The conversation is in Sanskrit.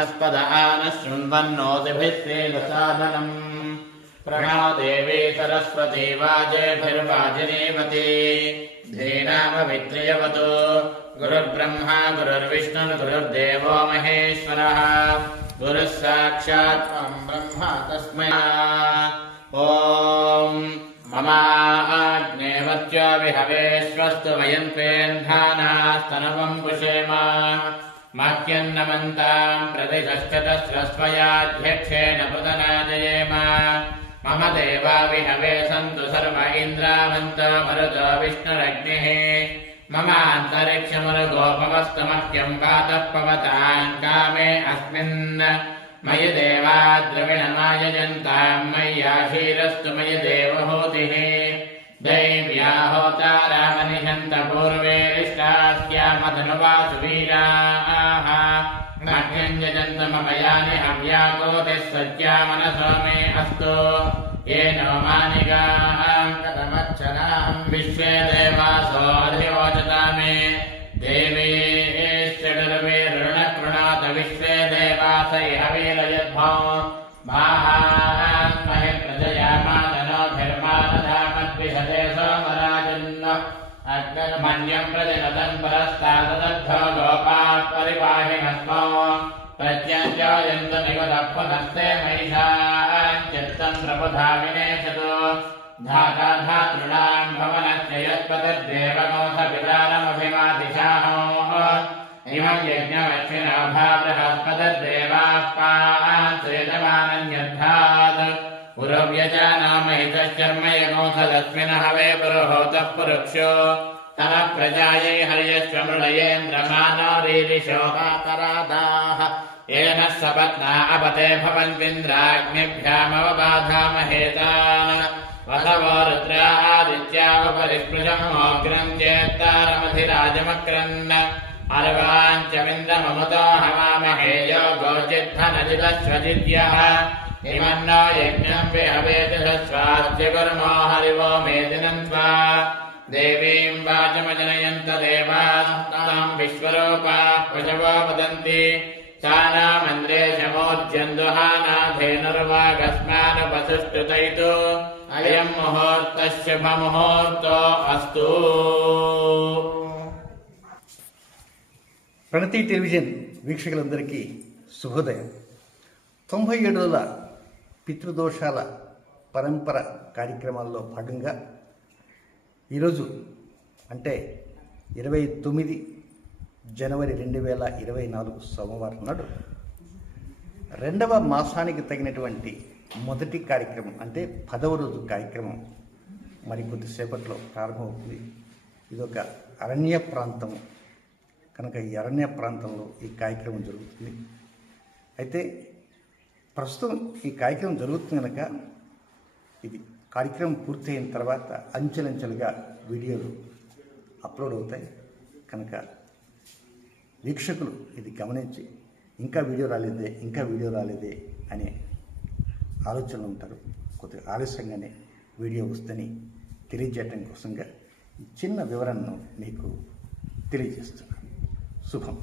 ब्रह्मणस्पद आनः शृण्वन्नोतिभिस्तेन साधनम् प्रणो देवी सरस्वती वाजेभिर्वाजिनीवती धीनामवित्र्यवतु गुरुर्ब्रह्मा गुरुर्विष्णुर्गुरुर्देवो महेश्वरः गुरुः साक्षात् ब्रह्म तस्मै ॐ ममाग्नेवत्यो विहवेश्वस्तु वयन्त्वेन्धानास्तनवम् पुषेम मह्यन्नमन्ताम् प्रतिषष्ठतस्रस्वयाध्यक्षेण पुतनाजयेम मम देवा विहवे सन्तु सर्व इन्द्रावन्तो मरुतो विष्णुरग्निः ममान्तरिक्षमरुगोपमस्तमह्यम् पातः पवताम् कामे अस्मिन् मयि देवा द्रविणमायजन्ताम् मय्याशीरस्तु मयि देवहूतिः दैव्या होतारामनिषन्त पूर्वेरिष्टास्यामधनुवासुवीराः नाट्यञ्जन्त मम यानि हव्याकोतिः सत्या मनसो मे अस्तु येनो मानिगाम् कथमक्षराम् विश्वे देवासो अधिवोचता मे देवीश्चगर्वेरुणकृणात विश्वे देवास इह वीरयद्भो माहान्महे प्रजयामाननोभिर्मानधामद्विषते सोमराजन्न अग्निर्मन्यम् प्रतिनदन् परस्तादद्धो लोपाः परिपाहिनस्मो प्रत्यञ्जयन्तमिवदः पुनस्ते महिषाञ्चित्तम् प्रबुधा विनेशतो धाता धातॄणाम् भवनस्य यत्पतिर्देवमोऽसविदानमभिमादिशाहो इमम् यज्ञमश्विनो भा बृहस्पतिर्देवाः पाञ्चेतमानन्यद्धात् पुरव्यजानामहितश्चर्म यगोऽसलस्मिनः वे पुरुहोतः पुरुक्षो तमः प्रजायै हर्यश्वमृळयेन्द्रमानो रीरिषो हातरादाः येन सपत्ना अपते भवन्त्विन्द्राग्निभ्यामवबाधामहेतान् वसवो रुद्रादित्यावपरिस्पृशमोऽग्रम् चेत्तारमधिराजमक्रन् अर्वाञ्चमिन्द्रममुतो हवामहे यो गोचिद्धनजिदश्वजिद्यः इमन्नो यज्ञम् विहवेतिषस्वास्य कुर्मो हरिवो मेदिनम् त्वा देवीम् वाचमजनयन्त देवास्ताम् विश्वरूपाः पशवो वदन्ति सानामन्द्रे शमोद्यन्दुहानाधेनुर्वागस्मानुपसुष्टुतैतो अयम् मुहूर्तः शुभमुहूर्तो अस्तु। ప్రణతి టెలివిజన్ వీక్షకులందరికీ శుభోదయం. 97 రోజుల పితృదోషాల పరంపర కార్యక్రమాల్లో భాగంగా ఈరోజు అంటే 29 జనవరి 2024 సోమవారం నాడు రెండవ మాసానికి తగినటువంటి మొదటి కార్యక్రమం అంటే 10వ రోజు కార్యక్రమం మరి కొద్దిసేపట్లో ప్రారంభమవుతుంది. ఇదొక అరణ్య ప్రాంతము కనుక ఈ అరణ్య ప్రాంతంలో ఈ కార్యక్రమం జరుగుతుంది. అయితే ప్రస్తుతం ఈ కార్యక్రమం జరుగుతుంది కనుక ఇది కార్యక్రమం పూర్తయిన తర్వాత అంచెలంచెలుగా వీడియోలు అప్లోడ్ అవుతాయి. కనుక వీక్షకులు ఇది గమనించి ఇంకా వీడియో రాలేదే అనే ఆలోచనలు ఉంటారు. కొద్దిగా ఆలస్యంగానే వీడియో వస్తుందని తెలియజేయటం కోసంగా ఈ చిన్న వివరణను మీకు తెలియజేస్తున్నాను. శుభం.